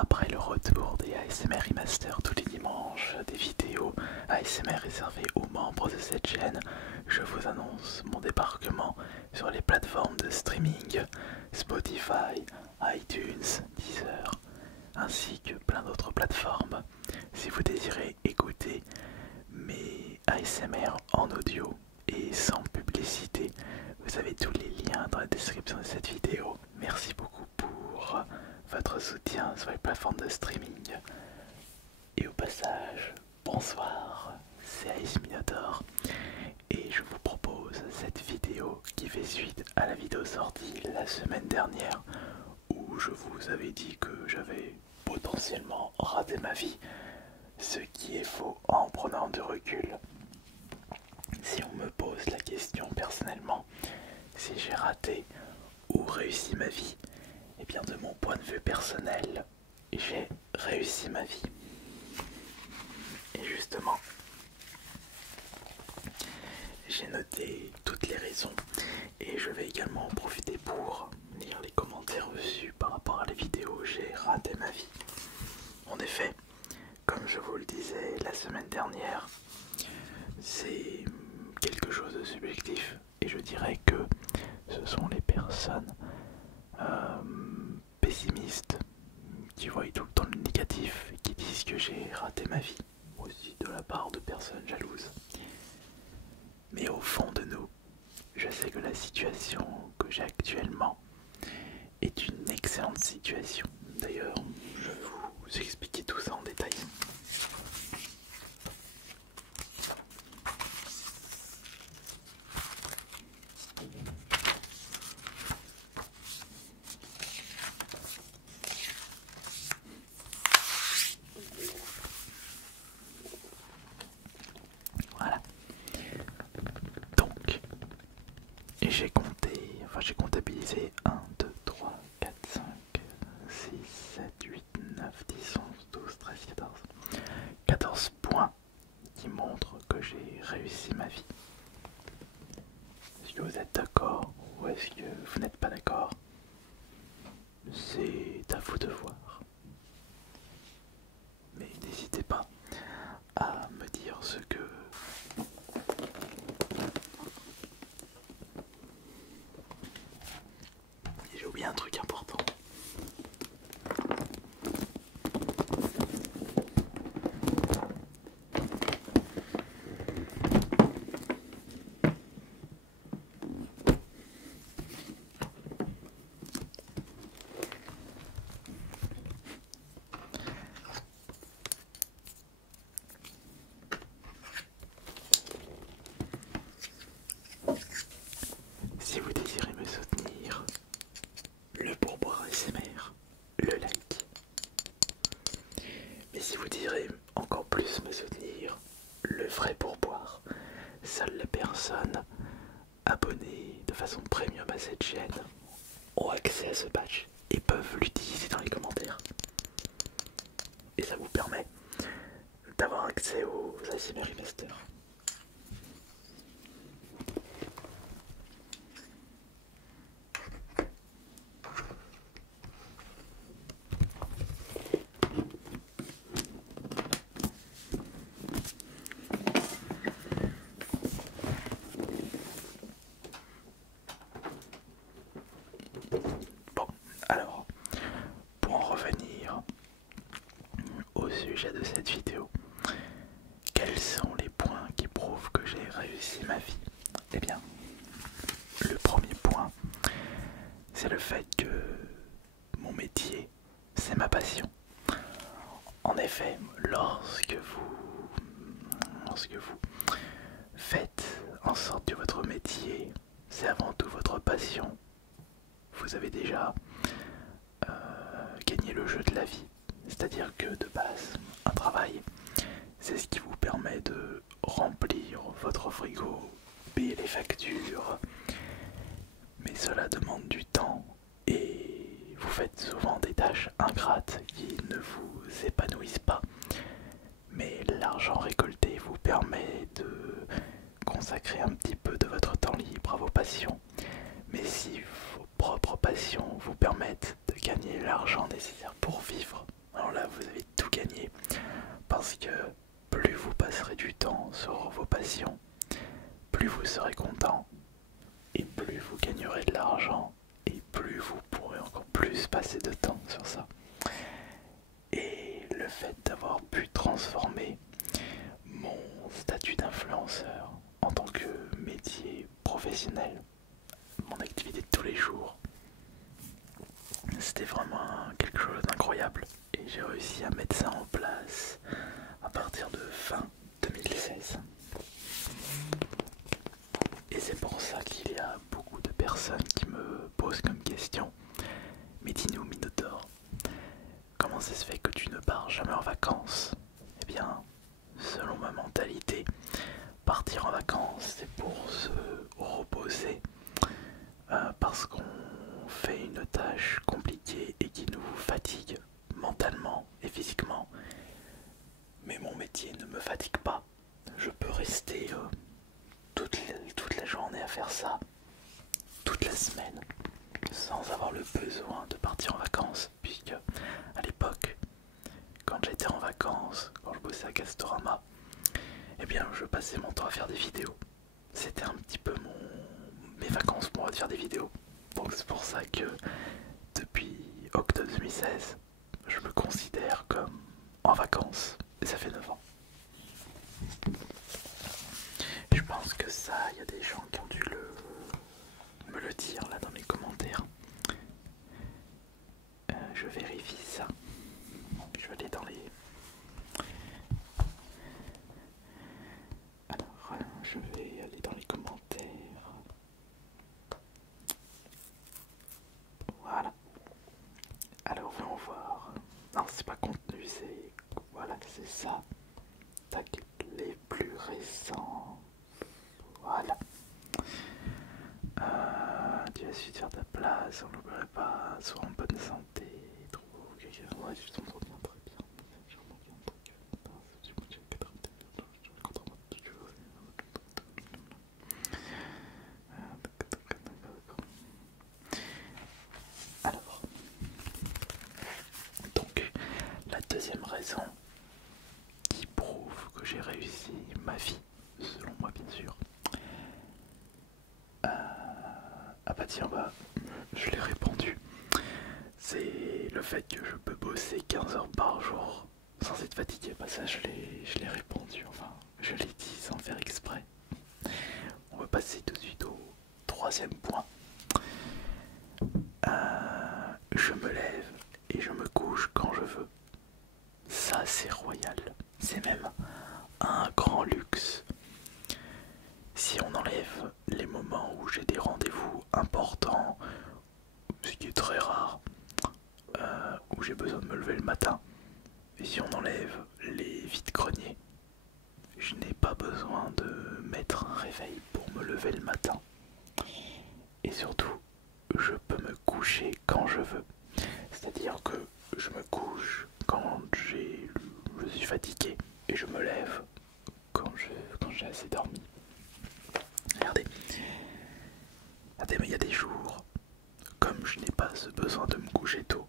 Après le retour des ASMR Remaster tous les dimanches, des vidéos ASMR réservées aux membres de cette chaîne, je vous annonce mon débarquement sur les plateformes de streaming Spotify, iTunes, Deezer, ainsi que plein d'autres plateformes. Si vous désirez écouter mes ASMR en audio et sans publicité, vous avez tous les liens dans la description de cette vidéo. Merci beaucoup pour votre soutien sur les plateformes de streaming. Et au passage, bonsoir, c'est Ice Minotaur et je vous propose cette vidéo qui fait suite à la vidéo sortie la semaine dernière où je vous avais dit que j'avais potentiellement raté ma vie, ce qui est faux en prenant du recul. Si on me pose la question personnellement, si j'ai raté ou réussi ma vie, et bien de mon point de vue personnel, j'ai réussi ma vie. Et justement, j'ai noté toutes les raisons et je vais également en profiter pour lire les commentaires reçus par rapport à la vidéo j'ai raté ma vie. En effet, comme je vous le disais la semaine dernière, c'est quelque chose de subjectif et je dirais que ce sont les personnes pessimistes qui voient tout le temps le négatif et qui disent que j'ai raté ma vie, aussi de la part de personnes jalouses. Mais au fond de nous, je sais que la situation que j'ai actuellement est une excellente situation. D'ailleurs, je vais vous expliquer tout ça en détail. Voilà. Donc, j'ai comptabilisé 1, 2, 3, 4, 5, 6, 7, 8, 9, 10, 11, 12, 13, 14 points qui montrent que j'ai réussi ma vie. Est-ce que vous êtes d'accord ou est-ce que vous n'êtes pas d'accord? C'est à vous de voir. Mais n'hésitez pas à me dire ce que j'ai oublié un truc important. Si vous désirez me soutenir, le pourboire ASMR, le like. Mais si vous désirez encore plus me soutenir, le vrai pourboire, seules les personnes abonnées de façon premium à cette chaîne ont accès à ce badge et peuvent l'utiliser dans les commentaires. Et ça vous permet d'avoir accès aux ASMR Remaster. Bon, alors, pour en revenir au sujet de cette vidéo, quels sont les points qui prouvent que j'ai réussi ma vie? Eh bien, le premier point, c'est le fait que mon métier, c'est ma passion. En effet, lorsque vous faites en sorte que votre métier, c'est avant tout votre passion, vous avez déjà gagné le jeu de la vie. C'est-à-dire que de base, un travail, c'est ce qui vous permet de remplir votre frigo, payer les factures, mais cela demande du temps et vous faites souvent des tâches ingrates qui ne vous épanouissent pas. Mais l'argent récolté vous permet de consacrer un petit peu de votre temps libre à vos passions. Mais si vos propres passions vous permettent de gagner l'argent nécessaire pour vivre, Parce que plus vous passerez du temps sur vos passions, plus vous serez content, et plus vous gagnerez de l'argent, et plus vous pourrez encore plus passer de temps sur ça. Et le fait d'avoir pu transformer mon statut d'influenceur en tant que métier professionnel, mon activité de tous les jours, c'était vraiment quelque chose d'incroyable. Et j'ai réussi à mettre ça en place à partir de fin 2016. Et c'est pour ça qu'il y a beaucoup de personnes qui me posent comme question: mais dis-nous, Minotaur, comment ça se fait que tu ne pars jamais en vacances? Eh bien, selon ma mentalité, partir en vacances, c'est pour se reposer, parce qu'on fait une tâche compliquée et qui nous fatigue mentalement et physiquement. Mais mon métier ne me fatigue pas. Je peux rester toute la journée à faire ça, toute la semaine, sans avoir le besoin de partir en vacances, puisque à l'époque, quand j'étais en vacances, quand je bossais à Castorama, eh bien je passais mon temps à faire des vidéos. C'était un petit peu mes vacances pour faire des vidéos. Donc c'est pour ça que depuis octobre 2016, je me considère comme en vacances. Et ça fait 9 ans. Je pense que ça, il y a des gens qui ont dû me le dire là dans les commentaires. Je vérifie ça. Je vais aller dans les... Alors, je vais aller dans les commentaires. Voilà. Alors, voyons voir. Non, c'est pas contenu, c'est... Voilà, c'est ça. Tac, les plus récents. Voilà. Tu as su faire ta place, on n'oublierait pas, sois en bonne santé, trouve quelqu'un. Ouais, je t'entends bien, très bien. J'ai remarqué un truc. Alors, donc, la deuxième raison qui prouve que j'ai réussi ma vie, selon moi bien sûr. Ah bah tiens, bah, je l'ai répondu. C'est le fait que je peux bosser 15 heures par jour sans être fatigué. Bah ça je l'ai répondu, enfin je l'ai dit sans faire exprès. On va passer tout de suite au troisième point. Je me lève et je me couche quand je veux. Ça c'est royal. C'est même un grand luxe. Si on enlève les moments où j'ai des rendez-vous importants, ce qui est très rare, où j'ai besoin de me lever le matin, et si on enlève les vides-greniers, je n'ai pas besoin de mettre un réveil pour me lever le matin. Et surtout, je peux me coucher quand je veux. C'est-à-dire que je me couche quand je suis fatigué et je me lève quand j'ai assez dormi. Regardez, mais il y a des jours, comme je n'ai pas ce besoin de me coucher tôt,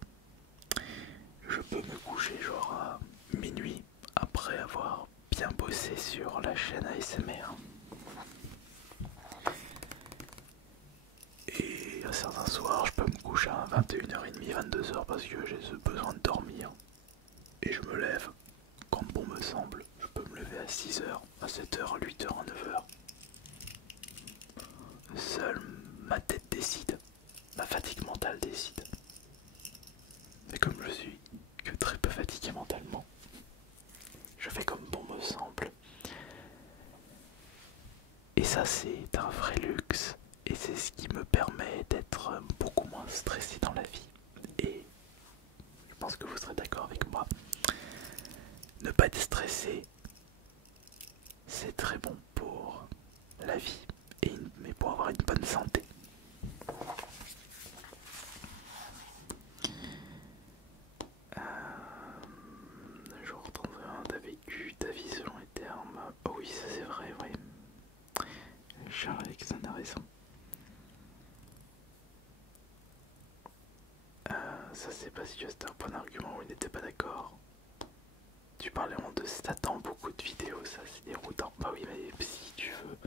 je peux me coucher genre à minuit après avoir bien bossé sur la chaîne ASMR. Et à certains soirs, je peux me coucher à 21h30, 22h parce que j'ai ce besoin de dormir. Et je me lève quand bon me semble. Je peux me lever à 6h, à 7h, à 8h, à 9h. Seule ma tête décide, ma fatigue mentale décide. Mais comme je suis que très peu fatigué mentalement, je fais comme bon me semble. Et ça c'est un vrai luxe. Et c'est ce qui me permet d'être beaucoup moins stressé dans la vie. Et je pense que vous serez d'accord avec moi. Ne pas être stressé, c'est très bon pour la vie, mais pour avoir une bonne santé. Jour 31, t'as vécu ta vie selon les termes. Oh oui, ça c'est vrai, oui. Charles Alexandre a raison. Ça c'est parce que c'était un point d'argument où il n'était pas d'accord. Tu parlais en de stats dans beaucoup de vidéos, ça c'est déroutant. Bah oui, mais si tu veux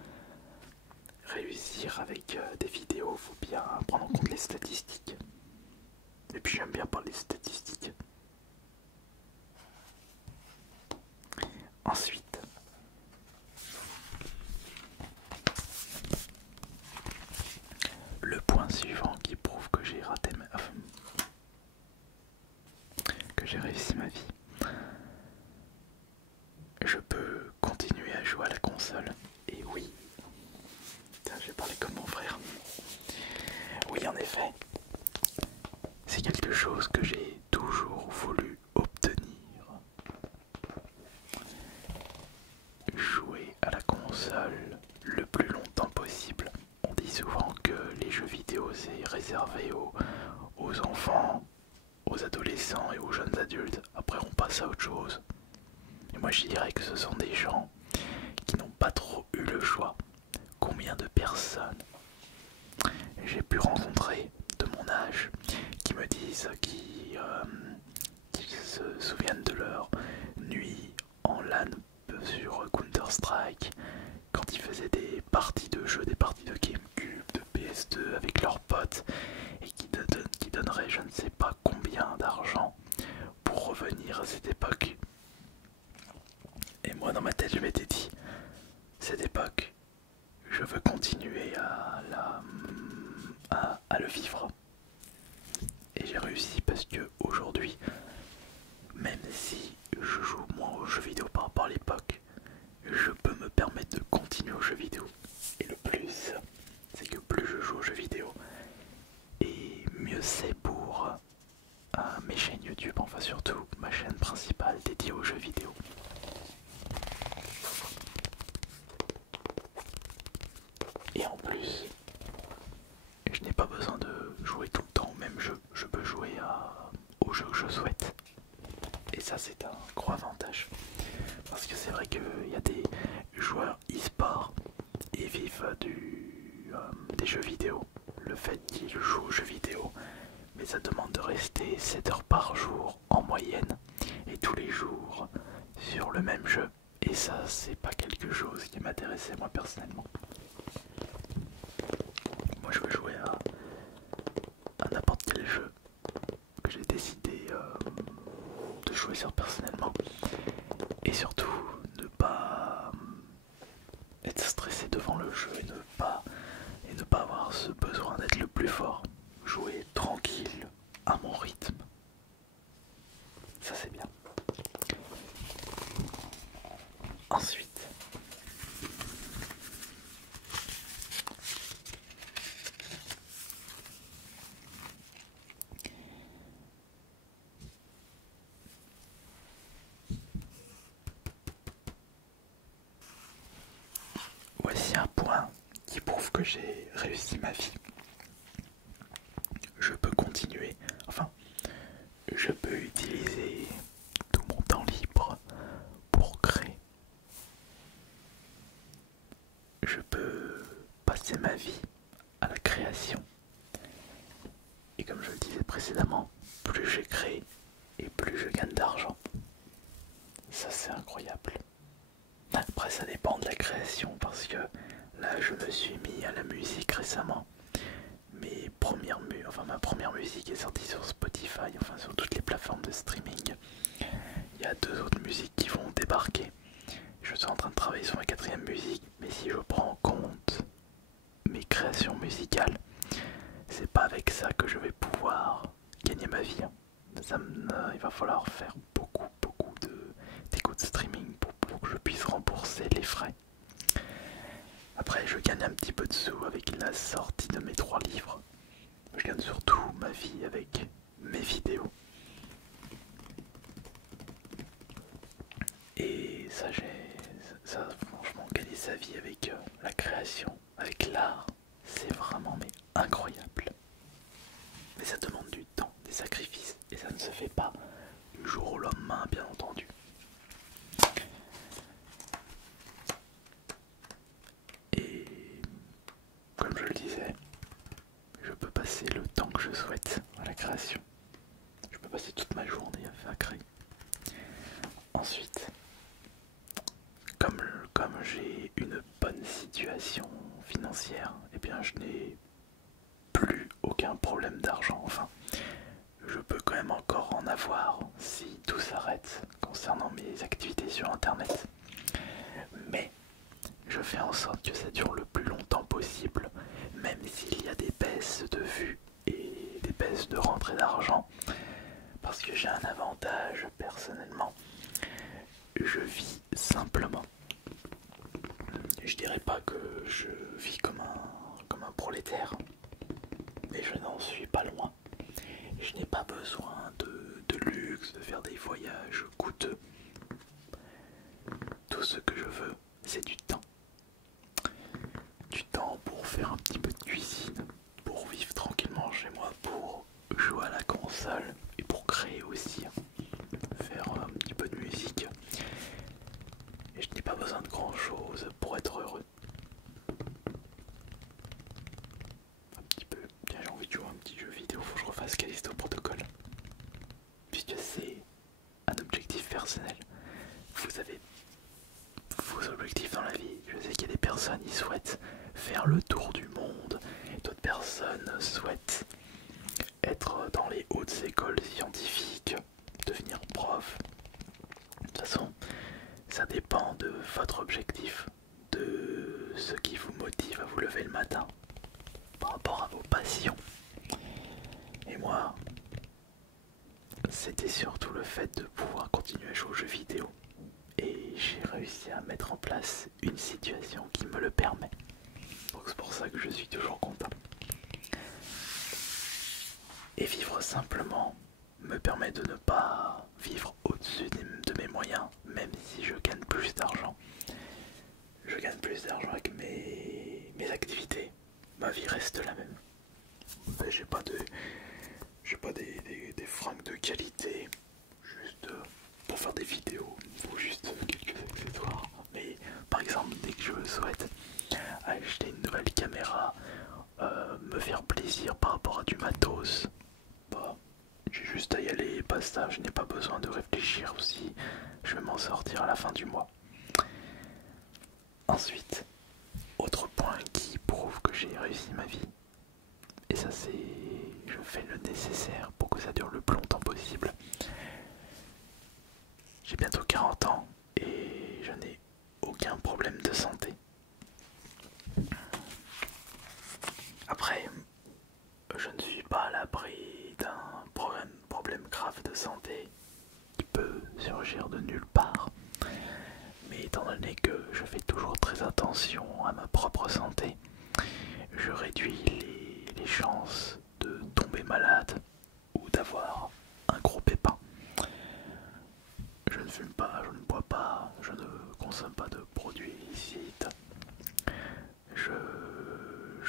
réussir avec des vidéos, faut bien prendre en compte les statistiques. Et puis j'aime bien parler statistiques. Ensuite, le point suivant qui prouve que j'ai raté que j'ai réussi ma vie. Je peux continuer à jouer à la console. Et oui, tiens, je vais parler comme mon frère. Oui, en effet, c'est quelque chose que j'ai toujours voulu obtenir. Jouer à la console le plus longtemps possible. On dit souvent que les jeux vidéo c'est réservé aux enfants, aux adolescents et aux jeunes adultes. Après on passe à autre chose. Et moi je dirais que ce sont des gens qui n'ont pas trop eu le choix. Combien de personnes j'ai pu rencontrer de mon âge qui me disent qu'ils se souviennent de leur nuit en LAN sur Counter-Strike quand ils faisaient des parties de jeux, des parties de GameCube, de PS2 avec leurs potes et qui donneraient je ne sais pas combien d'argent pour revenir à cette époque. Et moi dans ma tête je m'étais dit, cette époque, je veux continuer à le vivre. Et j'ai réussi parce que aujourd'hui, même si je joue moins aux jeux vidéo par rapport à l'époque, je peux me permettre de continuer aux jeux vidéo. Et le plus, c'est que plus je joue aux jeux vidéo, et mieux c'est pour mes chaînes YouTube, enfin surtout ma chaîne principale dédiée aux jeux vidéo. Et en plus, je n'ai pas besoin de jouer tout le temps au même jeu, je peux jouer au jeu que je souhaite. Et ça c'est un gros avantage. Parce que c'est vrai qu'il y a des joueurs e-sport, ils vivent des jeux vidéo. Le fait qu'ils jouent aux jeux vidéo, mais ça demande de rester 7 heures par jour en moyenne, et tous les jours sur le même jeu. Et ça c'est pas quelque chose qui m'intéressait moi personnellement. Moi je veux jouer à n'importe quel jeu que j'ai décidé de choisir personnellement. Et surtout ne pas être stressé devant le jeu et ne pas avoir ce besoin d'être le plus fort. Jouer tranquille à mon rythme. Ça c'est bien. Ensuite, voici un point qui prouve que j'ai réussi ma vie. Je peux continuer, enfin, je peux utiliser tout mon temps libre pour créer. Je peux passer ma vie à la création. Et comme je le disais précédemment, plus j'ai créé et plus je gagne d'argent. Ça c'est incroyable. Après ça dépend de la création parce que là je me suis mis à la musique récemment. Ma première musique est sortie sur Spotify, enfin sur toutes les plateformes de streaming. Il y a 2 autres musiques qui vont débarquer. Je suis en train de travailler sur ma 4e musique, mais si je prends en compte mes créations musicales, c'est pas avec ça que je vais pouvoir gagner ma vie. Il va falloir faire beaucoup d'écoutes streaming pour que je puisse rembourser les frais. Après je gagne un petit peu de sous avec la sortie de mes 3 livres. Je gagne surtout ma vie avec mes vidéos. Et ça franchement gagner sa vie avec la création, avec l'art, c'est vraiment mais incroyable. Mais ça demande du temps, des sacrifices, et ça ne se fait pas du jour au lendemain, bien entendu. Et comme je le disais, je peux passer le temps que je souhaite à la création. Je peux passer toute ma journée à créer. Ensuite, comme j'ai une bonne situation financière, eh bien je n'ai plus aucun problème d'argent. Enfin, je peux quand même encore en avoir si tout s'arrête concernant mes activités sur internet. Mais je fais en sorte que ça dure le plus longtemps possible, même s'il y a des baisses de vues et des baisses de rentrée d'argent, parce que j'ai un avantage personnellement. Je vis simplement. Je dirais pas que je vis comme un prolétaire, mais je n'en suis pas loin. Je n'ai pas besoin de luxe, de faire des voyages coûteux. Tout ce que je veux, c'est du temps. Du temps pour faire un petit peu de cuisine, pour vivre tranquillement chez moi, pour jouer à la console et pour créer aussi, faire un petit peu de musique. Et je n'ai pas besoin de grand chose pour être heureux. Un petit peu, bien j'ai envie de jouer à un petit jeu vidéo, faut que je refasse Callisto Protocol. Puisque c'est un objectif personnel. Vous avez vos objectifs dans la vie. Je sais qu'il y a des personnes qui souhaitent faire le tour du monde, et d'autres personnes souhaitent être dans les hautes écoles scientifiques, devenir prof. De toute façon, ça dépend de votre objectif, de ce qui vous motive à vous lever le matin, par rapport à vos passions. Et moi, c'était surtout le fait de pouvoir continuer à jouer aux jeux vidéo. Et j'ai réussi à mettre en place une situation qui me le permet. Donc c'est pour ça que je suis toujours content. Et vivre simplement me permet de ne pas vivre au-dessus de mes moyens, même si je gagne plus d'argent. Je gagne plus d'argent avec mes activités. Ma vie reste la même. J'ai pas des fringues de qualité, juste pour faire des vidéos ou juste quelques accessoires. Mais par exemple, dès que je souhaite acheter une nouvelle caméra, me faire plaisir par rapport à du matos, bah, j'ai juste à y aller et basta. Je n'ai pas besoin de réfléchir si je vais m'en sortir à la fin du mois. Ensuite, autre point qui prouve que j'ai réussi ma vie, et ça c'est, je fais le nécessaire pour que ça dure le plus longtemps possible. J'ai bientôt 40 ans et je n'ai aucun problème de santé. Après, je ne suis pas à l'abri d'un problème grave de santé qui peut surgir de nulle part. Mais étant donné que je fais toujours très attention à ma propre santé, je réduis les chances de tomber malade ou d'avoir un gros pépin. Je ne fume pas, je ne bois pas, je ne consomme pas de produits illicites. Je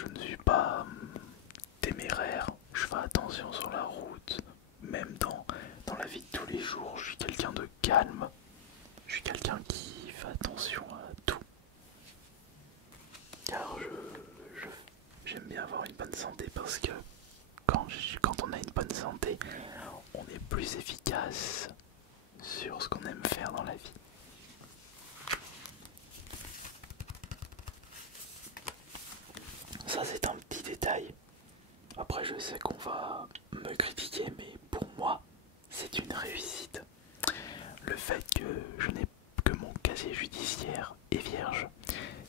ne suis pas téméraire, je fais attention sur la route, même dans la vie de tous les jours, je suis quelqu'un de calme, je suis quelqu'un qui fait attention à tout. Car j'aime bien avoir une bonne santé parce que quand on a une bonne santé, on est plus efficace sur ce qu'on aime faire dans la vie. Ça c'est un petit détail. Après je sais qu'on va me critiquer, mais pour moi c'est une réussite. Le fait que mon casier judiciaire est vierge,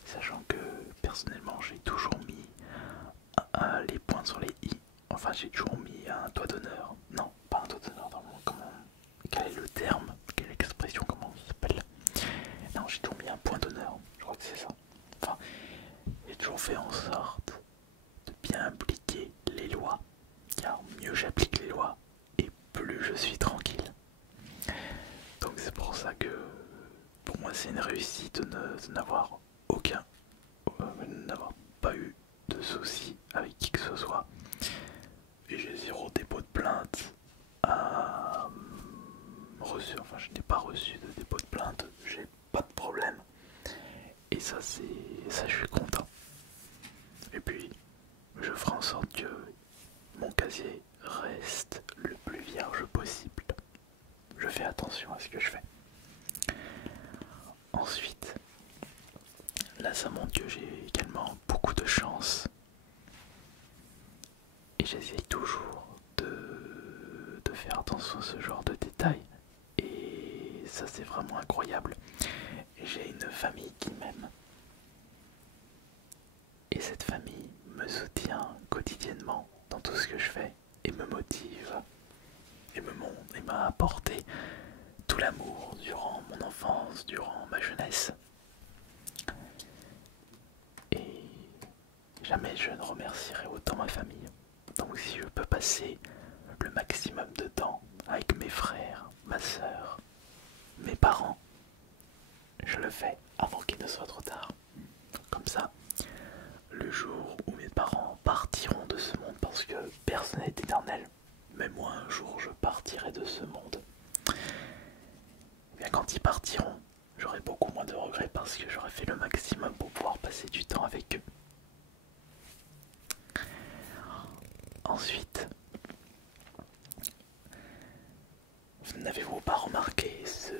sachant que personnellement j'ai toujours mis les points sur les i. Enfin j'ai toujours mis un doigt d'honneur. Non, pas un doigt d'honneur, quel est le terme? Quelle expression? Comment ça s'appelle? Non, j'ai toujours mis un point d'honneur, je crois que c'est ça. Enfin, j'ai toujours fait en sorte de bien appliquer les lois, car mieux j'applique les lois et plus je suis tranquille. Donc c'est pour ça que pour moi c'est une réussite de n'avoir n'avoir pas eu de soucis avec qui que ce soit. Et j'ai zéro dépôt de plainte reçu, enfin je n'ai pas reçu de dépôt de plainte, j'ai pas de problème. Et ça je suis content. Et puis je ferai en sorte que mon casier reste le plus vierge possible. Je fais attention à ce que je fais. Ensuite, là ça montre que j'ai également beaucoup de chance. Et j'essaye toujours de faire attention à ce genre de détails. Et ça c'est vraiment incroyable. J'ai une famille qui m'aime. Et cette famille me soutient quotidiennement dans tout ce que je fais et me motive et m'a apporté tout l'amour durant mon enfance, durant ma jeunesse. Et jamais je ne remercierai autant ma famille. Donc si je peux passer le maximum de temps avec mes frères, ma soeur, mes parents, je le fais avant qu'il ne soit trop tard. Comme ça, le jour où mes parents partiront de ce monde, parce que personne n'est éternel, mais moi un jour je partirai de ce monde, et bien quand ils partiront, j'aurai beaucoup moins de regrets parce que j'aurai fait le maximum pour pouvoir passer du temps avec eux. Ensuite, n'avez-vous pas remarqué ce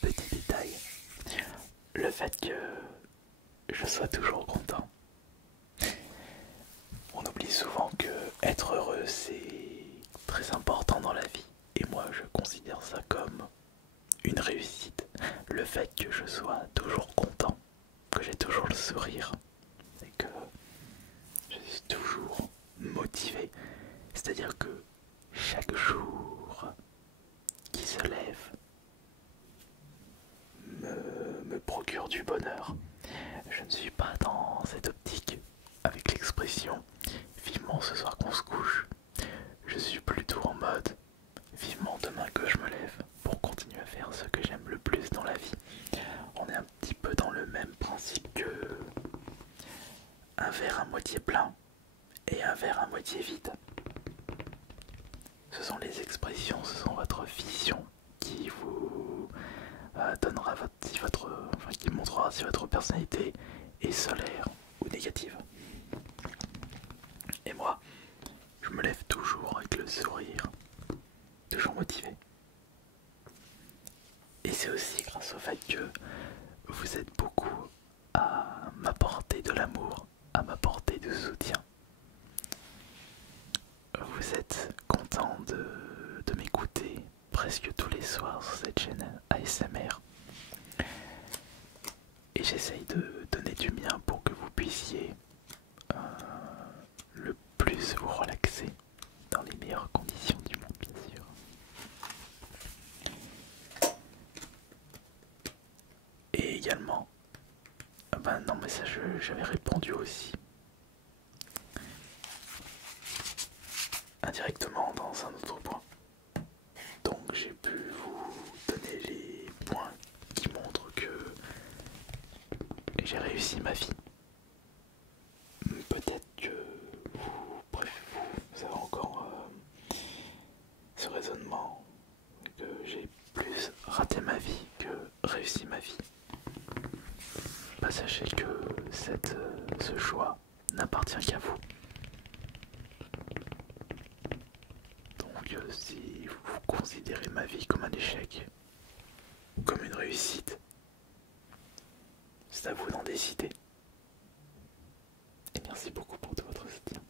petit détail? Le fait que je sois toujours content. On oublie souvent que être heureux c'est très important dans la vie. Et moi je considère ça comme une réussite. Le fait que je sois toujours content, que j'ai toujours le sourire et que je suis toujours motivé. C'est-à-dire que chaque jour qui se lève me procure du bonheur. Je ne suis pas dans cette optique avec l'expression vivement ce soir qu'on se couche. Je suis plutôt en mode vivement demain que je me lève pour continuer à faire ce que j'aime le plus dans la vie. On est un petit peu dans le même principe que un verre à moitié plein et un verre à moitié vide. Ce sont les expressions, ce sont votre vision qui vous donnera qui montrera si votre personnalité est solaire ou négative. Et moi, je me lève toujours avec le sourire, toujours motivé. Et c'est aussi grâce au fait que vous êtes beaucoup à m'apporter de l'amour, à m'apporter du soutien. Vous êtes content de m'écouter presque tous les soirs sur cette chaîne ASMR. Et j'essaye de donner du mien pour que vous puissiez le plus vous relaxer dans les meilleures conditions du monde, bien sûr. Et également, non mais ça j'avais répondu aussi indirectement dans un autre point. Donc j'ai pu vous donner les points qui montrent que j'ai réussi ma vie. Peut-être que vous avez encore ce raisonnement que j'ai plus raté ma vie que réussi ma vie. Bah, sachez que ce choix n'appartient qu'à vous. Donc si vous considérez ma vie comme un échec ou comme une réussite, c'est à vous d'en décider. Et merci beaucoup pour tout votre soutien.